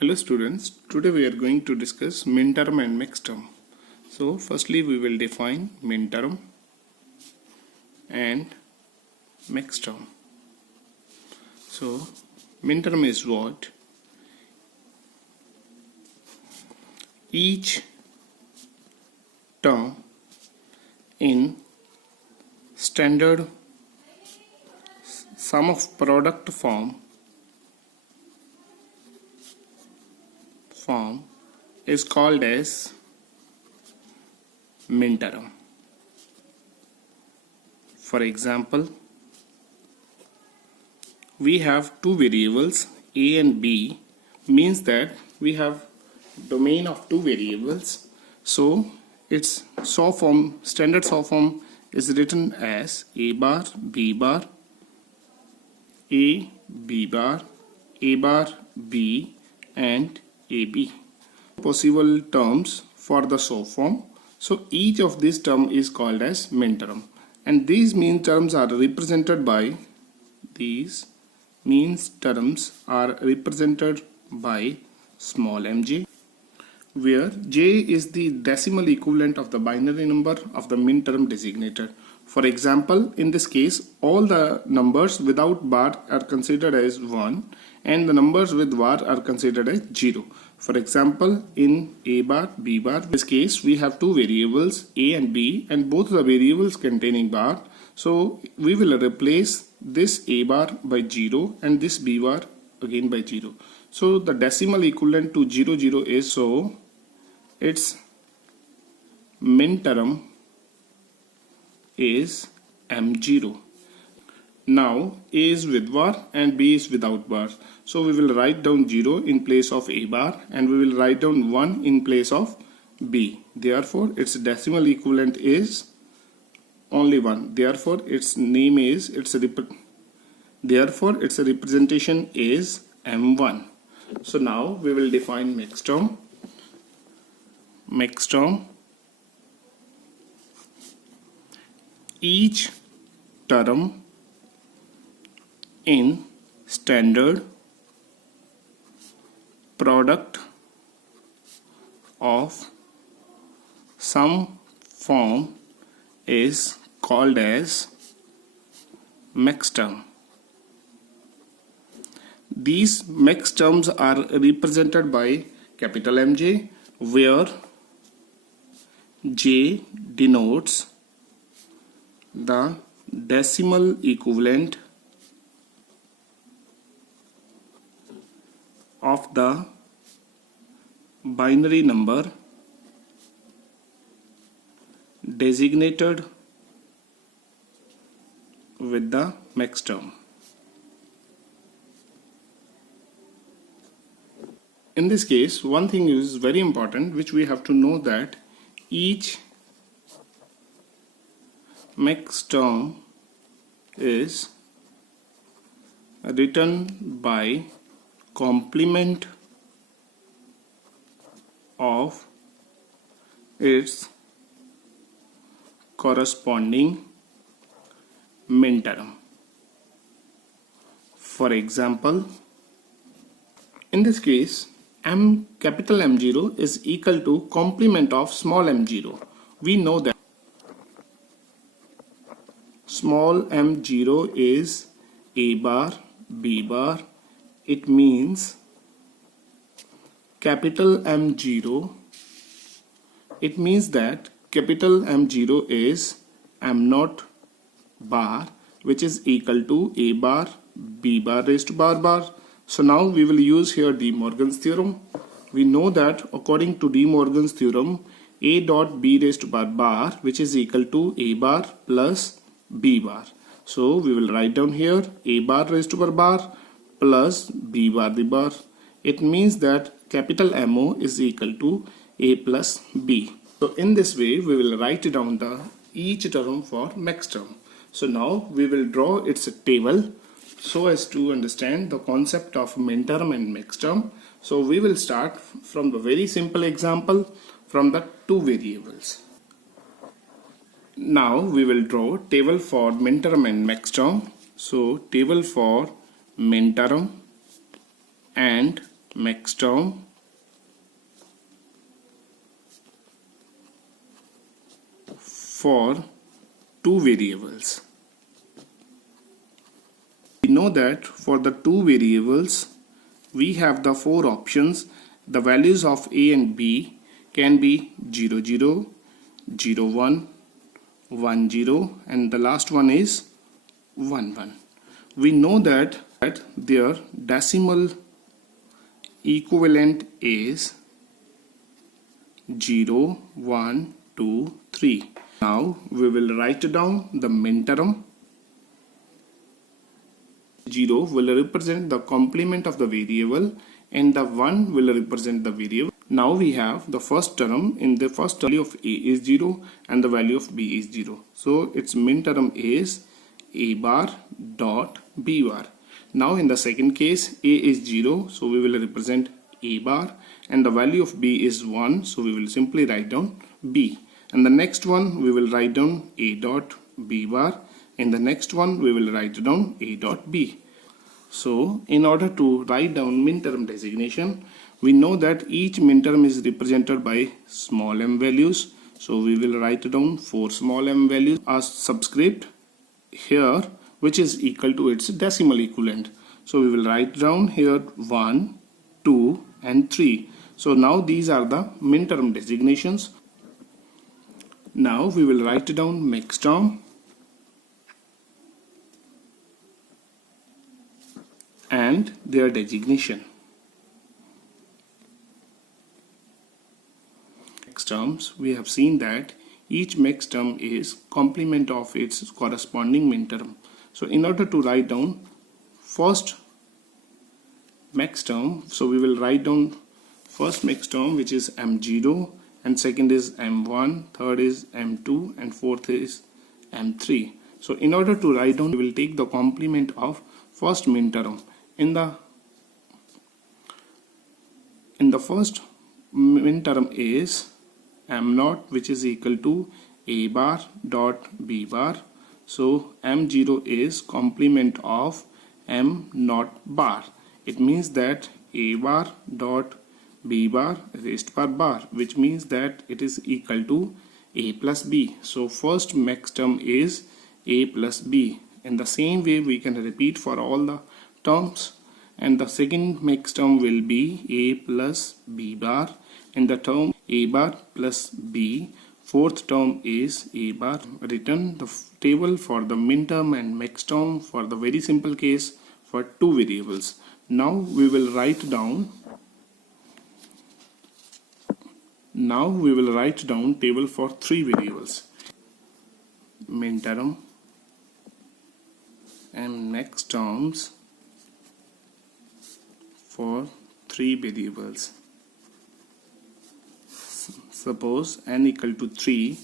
Hello students, today we are going to discuss min term and max term. So firstly we will define min term and max term. So min term is what? Each term in standard sum of product form is called as min term. For example, we have two variables a and b, means that we have domain of two variables, so its standard saw form is written as a bar, b bar, a, b bar, a bar, b, and ab. Possible terms for the saw form. So each of these term is called as min term, and these mean terms are represented by small mj, where j is the decimal equivalent of the binary number of the min term designator. For example, in this case, all the numbers without bar are considered as 1 and the numbers with bar are considered as 0. For example, in a bar, b bar, in this case we have two variables a and b and both the variables containing bar. So we will replace this a bar by 0 and this b bar again by 0. So the decimal equivalent to 0, 0 is, so its min term is m0. Now a is with bar and b is without bar, so we will write down 0 in place of a bar and we will write down 1 in place of b. Therefore its decimal equivalent is only 1. Therefore its representation is m1. So now we will define max term. Max term, each term in standard product of some form is called as max term. These max terms are represented by capital MJ, where J denotes the decimal equivalent of the binary number designated with the max term. In this case, one thing is very important which we have to know, that each max term is written by complement of its corresponding min term. For example, in this case, capital M0 is equal to complement of small m0. We know that small m0 is a bar, b bar. It means capital M0, it means that capital M0 is m0 bar, which is equal to a bar, b bar raised to bar. So now we will use here De Morgan's theorem. We know that according to De Morgan's theorem, a dot b raised to bar, which is equal to a bar plus b bar. So we will write down here a bar raised to bar plus b bar the bar. It means that capital MO is equal to a plus b. So in this way we will write down the each term for max term. So now we will draw its table so as to understand the concept of min term and max term. So we will start from the very simple example from the two variables. Now we will draw table for min term and max term. So table for min term and max term for two variables. We know that for the two variables we have the four options. The values of a and b can be 0 0, 0 1, 1 0, and the last one is 1 1. We know that their decimal equivalent is 0 1 2 3. Now we will write down the minterm. 0 will represent the complement of the variable and the 1 will represent the variable. Now we have the first term. In the first value of a is 0 and the value of b is 0. So its minterm is a bar dot b bar. Now in the second case a is 0, so we will represent a bar, and the value of b is 1, so we will simply write down b. And the next one we will write down a dot b bar. In the next one we will write down a dot b. So in order to write down minterm designation, we know that each minterm is represented by small m values. So we will write down 4 small m values as subscript here, which is equal to its decimal equivalent. So we will write down here 1, 2 and 3. So now these are the minterm designations. Now we will write down max term and their designation. Max terms, we have seen that each max term is complement of its corresponding minterm. So in order to write down first max term, so we will write down first max term, which is m0, and second is m1, third is m2, and fourth is m3. So in order to write down, we will take the complement of first minterm. In the first minterm is m0, which is equal to a bar dot b bar. So m0 is complement of m0 bar. It means that a bar dot b bar raised per bar, which means that it is equal to a plus b. So first max term is a plus b. In the same way we can repeat for all the terms, and the second max term will be a plus b bar in the term a bar plus b. Fourth term is a bar. Written the table for the minterm and max term for the very simple case for two variables. Now we will write down table for three variables: minterm and max terms for three variables. Suppose n equal to 3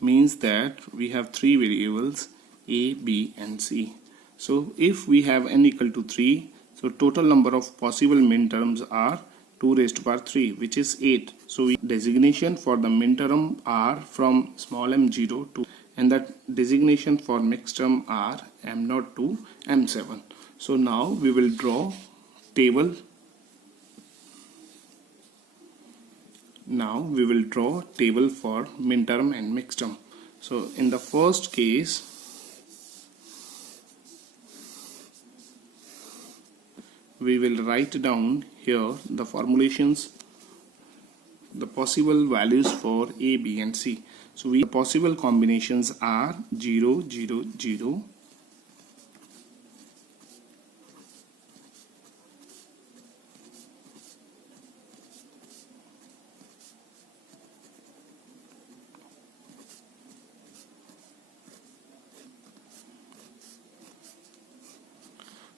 means that we have three variables a, b and c. So if we have n equal to 3, so total number of possible minterms are 2 raised to power 3, which is 8. So designation for the minterm are from small m0 to, and that designation for max term are m0 to m7. So now we will draw table. Now we will draw table for minterm and max term. So in the first case, we will write down here the formulations, the possible values for a, b and c. So the possible combinations are 0 0 0,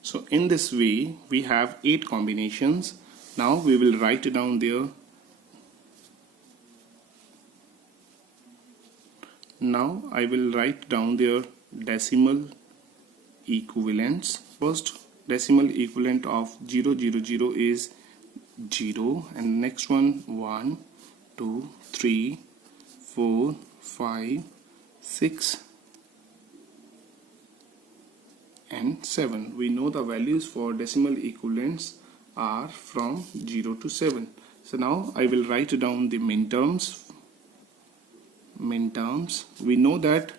so in this way we have 8 combinations. Now we will write down their I will write down their decimal equivalents. First decimal equivalent of 0 0 0 is 0, and next one 1 2 3 4 5 6 and 7. We know the values for decimal equivalents are from 0 to 7. So now I will write down the minterms. We know that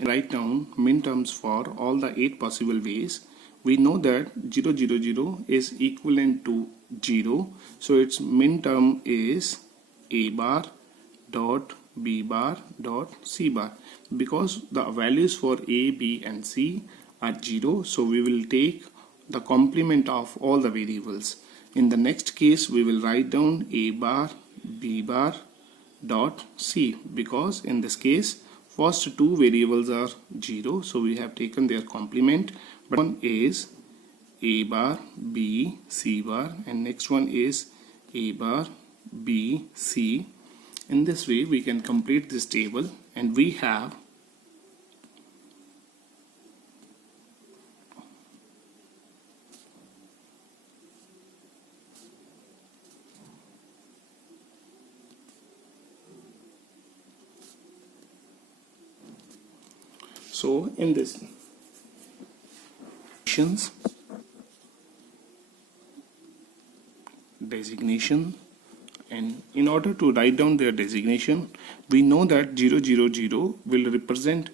write down minterms for all the 8 possible ways. We know that 0 0 0 is equivalent to 0, so its minterm is a bar dot b bar dot c bar. Because the values for a, b and c are 0, so we will take the complement of all the variables. In the next case we will write down a bar b bar dot c, because in this case first two variables are 0, so we have taken their complement. But one is a bar b c bar and next one is a bar b c. In this way we can complete this table, and we have so in this designation, and in order to write down their designation, we know that 0 0 0 will represent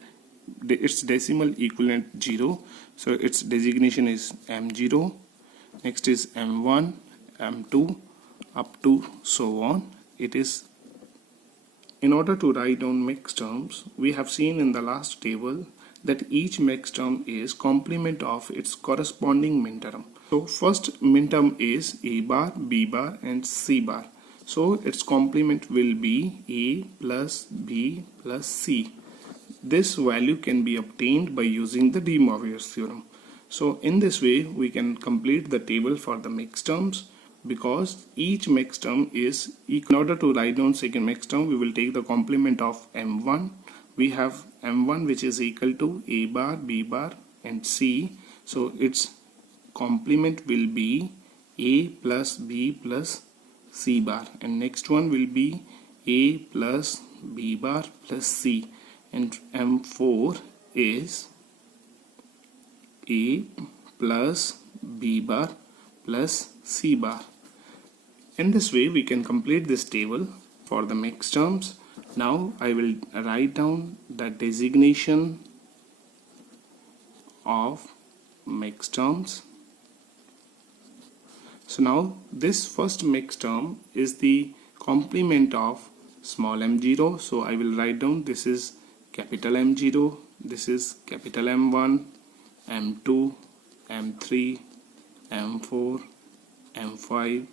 its decimal equivalent 0, so its designation is M0. Next is M1, M2 up to so on. It is in order to write down mixed terms, we have seen in the last table that each mixed term is complement of its corresponding minterm. So first minterm is a bar, b bar and c bar. So its complement will be a plus b plus c. This value can be obtained by using the de Moivre's theorem. So in this way we can complete the table for the mixed terms, because each mixed term is equal. In order to write down second mixed term, we will take the complement of m1. We have m1 which is equal to a bar, b bar and c. So its complement will be a plus b plus c bar, and next one will be a plus b bar plus c, and m4 is a plus b bar plus c bar. In this way we can complete this table for the mixed terms. Now I will write down the designation of mixed terms. So now this first mixed term is the complement of small m0, so I will write down this is capital M0, this is capital M1, M2, M3, M4, M5,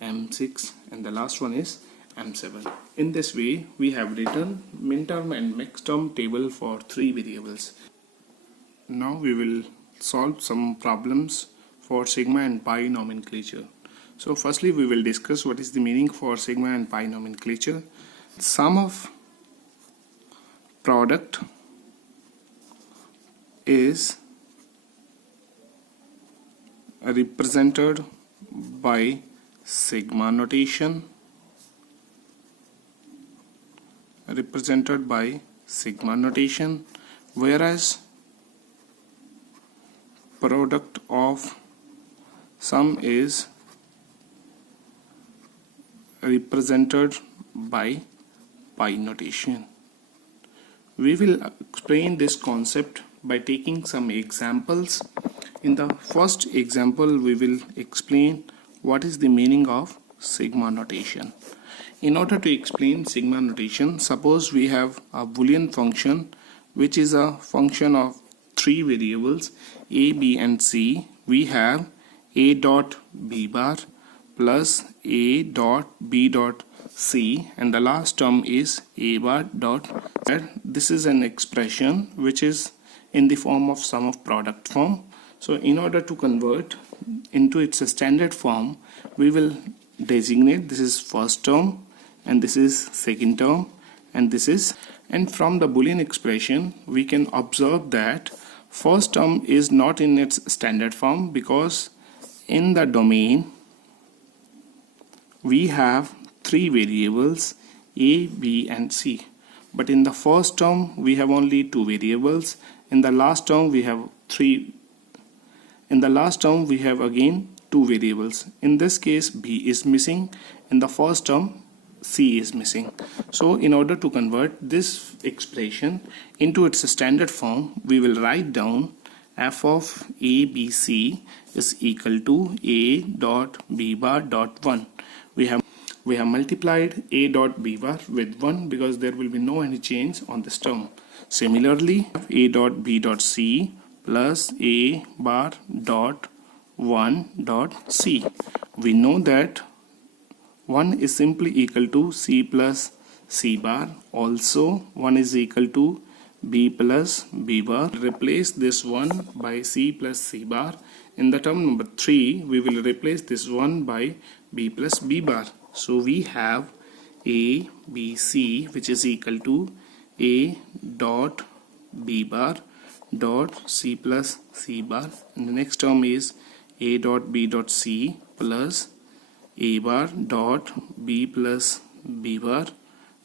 M6 and the last one is M7. In this way we have written minterm and mixed term table for 3 variables. Now we will solve some problems for sigma and pi nomenclature. So firstly we will discuss what is the meaning for sigma and pi nomenclature. Sum of product is represented by sigma notation, whereas product of sum is represented by pi notation. We will explain this concept by taking some examples. In the first example we will explain what is the meaning of sigma notation. In order to explain sigma notation, suppose we have a Boolean function which is a function of 3 variables a, b and c. We have a dot b bar plus a dot b dot c, and the last term is a bar dot z. This is an expression which is in the form of sum of product form. So in order to convert into its standard form, we will designate this is first term and this is second term and this is, and from the Boolean expression we can observe that first term is not in its standard form, because in the domain we have 3 variables a, b and c, but in the first term we have only 2 variables. In the last term we have again two variables. In this case, B is missing. In the first term, C is missing. So in order to convert this expression into its standard form, we will write down f of a b c is equal to a dot b bar dot 1. We have multiplied a dot b bar with 1 because there will be no any change on this term. Similarly, a dot b dot c plus a bar dot 1 dot c. We know that 1 is simply equal to c plus c bar. Also 1 is equal to b plus b bar. Replace this 1 by c plus c bar. In the term number 3, we will replace this 1 by b plus b bar. So we have a b c, which is equal to a dot b bar dot c plus c bar, and the next term is a dot b dot c plus a bar dot b plus b bar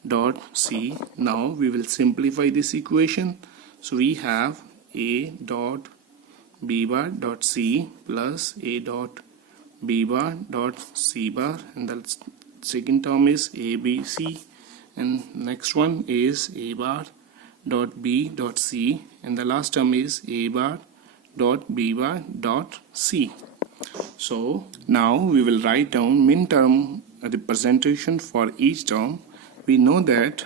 dot c. Now we will simplify this equation. So we have a dot b bar dot c plus a dot b bar dot c bar, and the second term is a b c, and next one is a bar dot b dot c, and the last term is a bar dot b bar dot c. So now we will write down min term representation for each term. We know that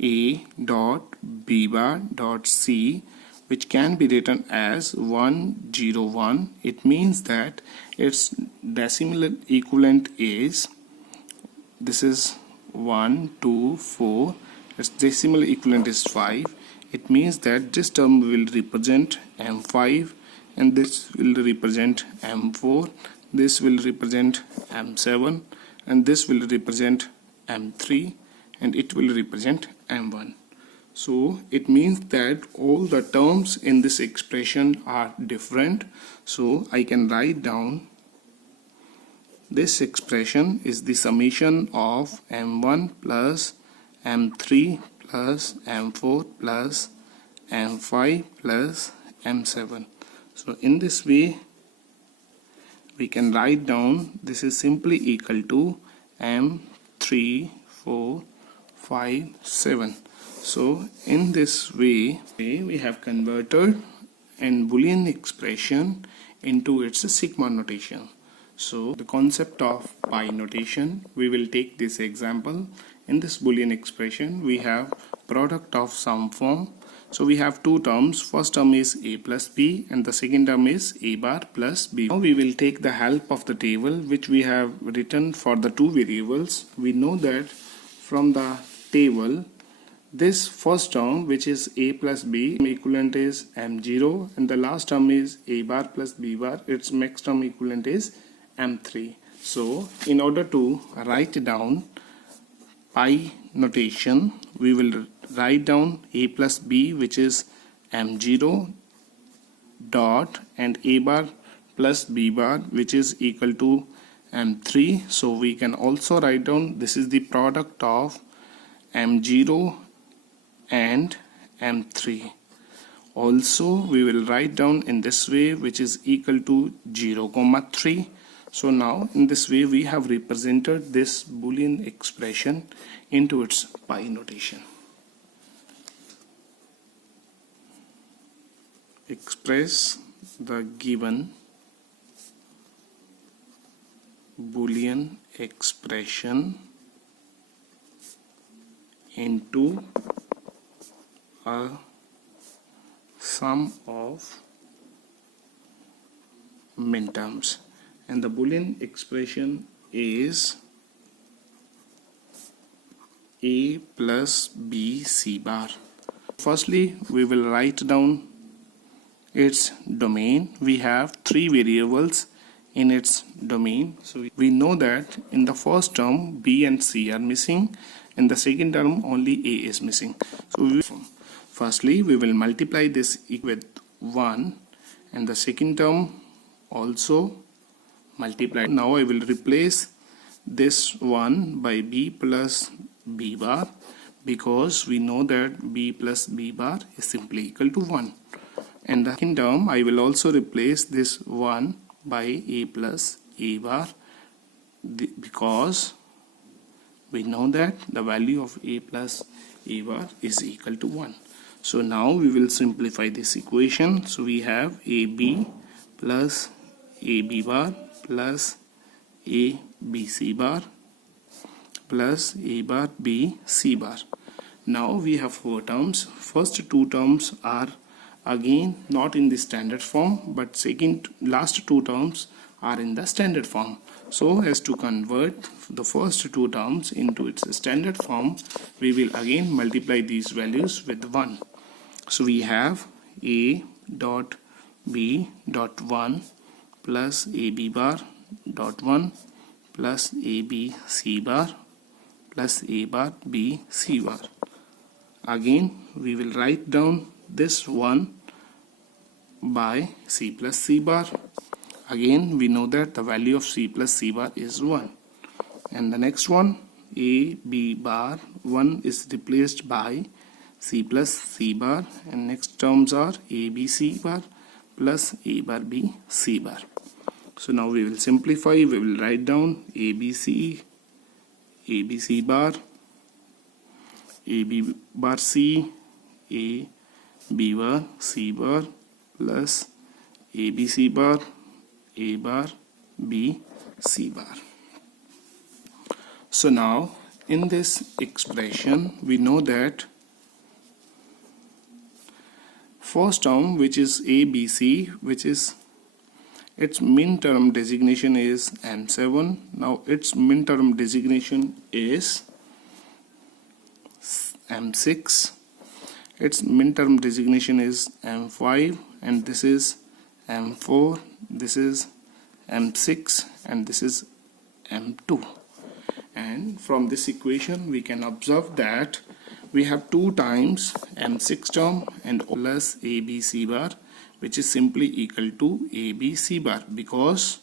a dot b bar dot c, which can be written as 101. It means that its decimal equivalent is, this is 1 2 4, its decimal equivalent is 5. It means that this term will represent m5, and this will represent m4, this will represent m7, and this will represent m3, and it will represent m1. So it means that all the terms in this expression are different. So I can write down this expression is the summation of m1 plus m3 plus m4 plus m5 plus m7. So in this way we can write down this is simply equal to m3 4 5 7. So in this way we have converted an Boolean expression into its sigma notation. So the concept of pi notation, we will take this example. In this Boolean expression we have product of sum form. So we have two terms. First term is a plus b, and the second term is a bar plus b. Now we will take the help of the table which we have written for the two variables. We know that from the table this first term, which is a plus b, equivalent is m0, and the last term is a bar plus b bar, its next term equivalent is m3. So in order to write down pi notation, we will write down a plus b, which is m0 dot, and a bar plus b bar, which is equal to m3. So we can also write down this is the product of m0 and m3. Also we will write down in this way, which is equal to 0 comma 3. So now in this way we have represented this Boolean expression into its pi notation. Express the given Boolean expression into a sum of min terms, and the Boolean expression is a plus b c bar. Firstly we will write down its domain. We have three variables in its domain. So we know that in the first term b and c are missing, in the second term only a is missing. So firstly we will multiply this with 1, and the second term also multiply. Now I will replace this 1 by b plus b bar, because we know that b plus b bar is simply equal to 1. And the second term I will also replace this 1 by a plus a bar, because we know that the value of a plus a bar is equal to 1. So now we will simplify this equation. So we have ab plus ab bar plus a b c bar plus a bar b c bar. Now we have 4 terms. First 2 terms are again not in the standard form, but last 2 terms are in the standard form. So as to convert the first 2 terms into its standard form, we will again multiply these values with 1. So we have a dot b dot 1 plus ab bar dot 1 plus ab c bar plus a bar b c bar. Again we will write down this one by c plus c bar. Again we know that the value of c plus c bar is 1. And the next one, a b bar 1 is replaced by c plus c bar, and next terms are a b c bar plus a bar b c bar. So now we will simplify. We will write down abc bar, ab bar c, a b bar c bar plus abc bar a bar b c bar. So now in this expression we know that first term, which is ABC, which is its min term designation is M7. Now its min term designation is M6. Its min term designation is M5, and this is M4, this is M6, and this is M2. And from this equation we can observe that we have 2 times M6 term and plus ABC bar, which is simply equal to ABC bar, because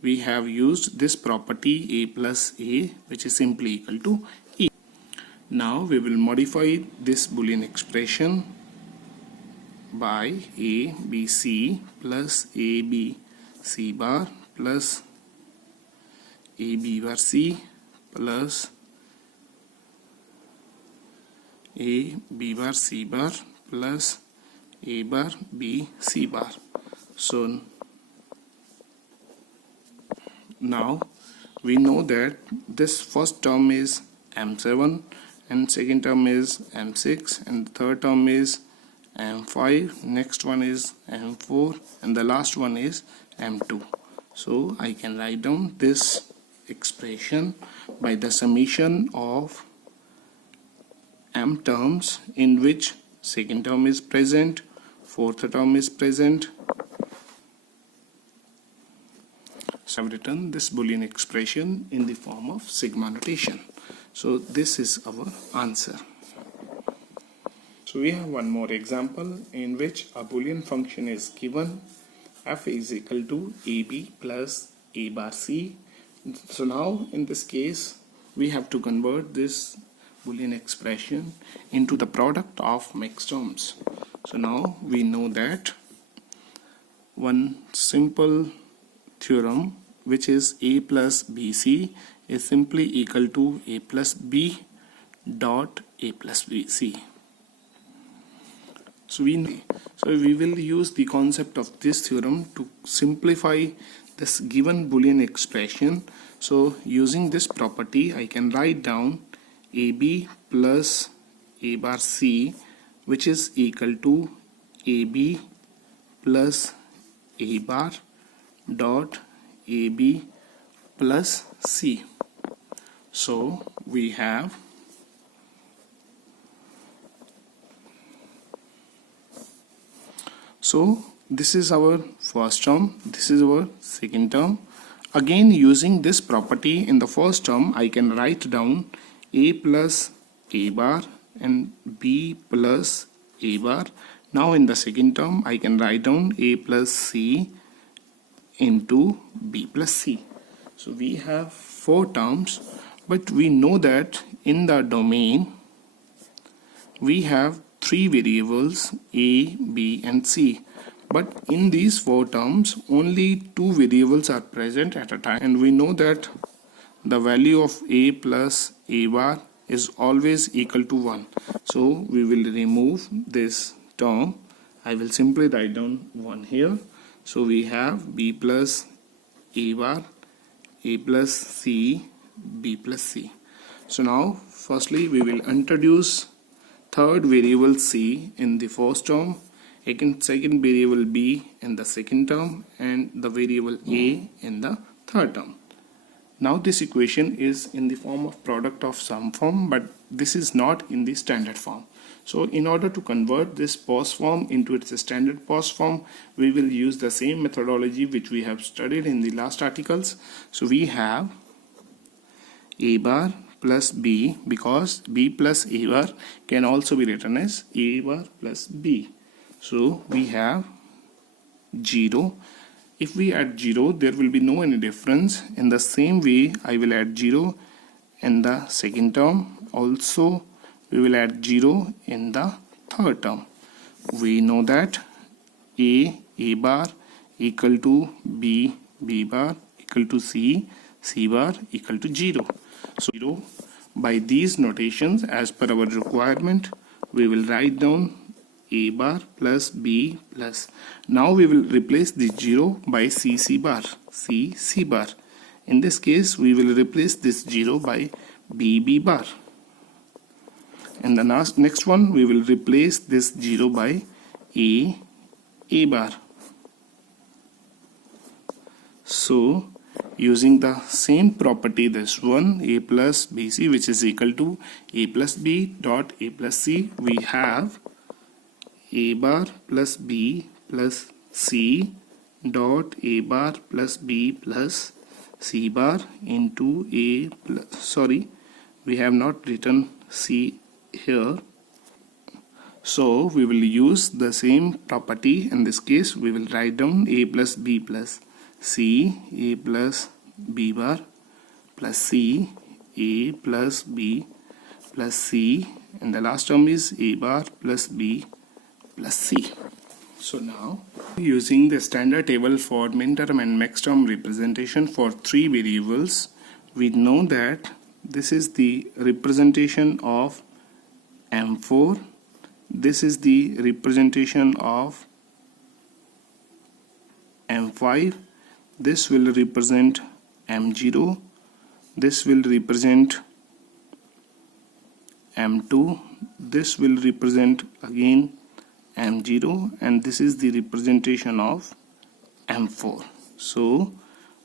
we have used this property a plus a, which is simply equal to e. Now we will modify this Boolean expression by ABC plus ABC bar plus AB bar C plus a b bar c bar plus a bar b c bar. So now we know that this first term is M7 and second term is M6 and the third term is M5, next one is M4 and the last one is M2. So I can write down this expression by the summation of M terms in which second term is present, fourth term is present. So I've written this Boolean expression in the form of sigma notation. So this is our answer. So we have one more example in which a Boolean function is given. F is equal to AB plus A bar C. So now in this case we have to convert this Boolean expression into the product of mixed terms. So now we know that one simple theorem, which is a plus bc, is simply equal to a plus b dot a plus bc. So we will use the concept of this theorem to simplify this given Boolean expression. So using this property I can write down AB plus A bar C, which is equal to AB plus A bar dot AB plus C. So we have this is our first term, this is our second term. Again using this property in the first term I can write down A plus A bar and B plus A bar. Now in the second term I can write down A plus C into B plus C. So we have 4 terms, but we know that in the domain we have 3 variables A, B and C, But in these four terms, only two variables are present at a time, and we know that the value of a plus a bar is always equal to 1. So we will remove this term. I will simply write down 1 here. So we have b plus a bar, a plus c, b plus c. So now firstly we will introduce third variable c in the first term, second variable b in the second term, and the variable a in the third term. Now this equation is in the form of product of sum form, but this is not in the standard form. So in order to convert this POS form into its standard POS form, we will use the same methodology which we have studied in the last articles. So we have a bar plus b, because b plus a bar can also be written as a bar plus b. So we have 0. If we add 0, there will be no any difference. In the same way, I will add 0 in the second term. Also, we will add 0 in the third term. We know that a bar equal to b bar equal to c bar equal to 0. So 0, by these notations, as per our requirement, we will write down a bar plus b plus. Now we will replace the 0 by c bar. In this case, we will replace this 0 by b bar. In the next one, we will replace this 0 by a bar. So using the same property, this one, a plus bc, which is equal to a plus b dot a plus c, we have a bar plus b plus c dot a bar plus b plus c bar into a plus, sorry, we have not written c here. So we will use the same property. In this case, we will write down a plus b plus c, a plus b bar plus c, a plus b plus c, and the last term is a bar plus b plus c. So now, using the standard table for minterm and maxterm representation for three variables, we know that this is the representation of M4, this is the representation of M5, this will represent M0, this will represent M2, this will represent again M0, and this is the representation of M4. So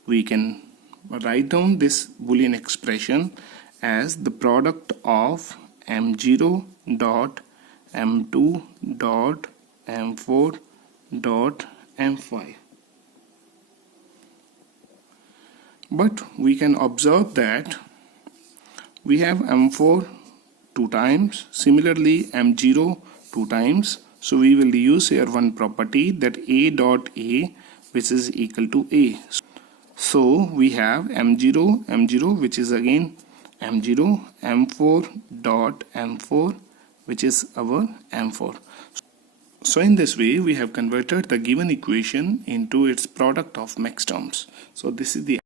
we can write down this Boolean expression as the product of M0 dot M2 dot M4 dot M5. But we can observe that we have M4 two times, similarly M0 two times. So we will use here one property, that a dot a, which is equal to a. So we have M0 which is again M0, M4 dot M4, which is our M4. So in this way we have converted the given equation into its product of max terms. So this is the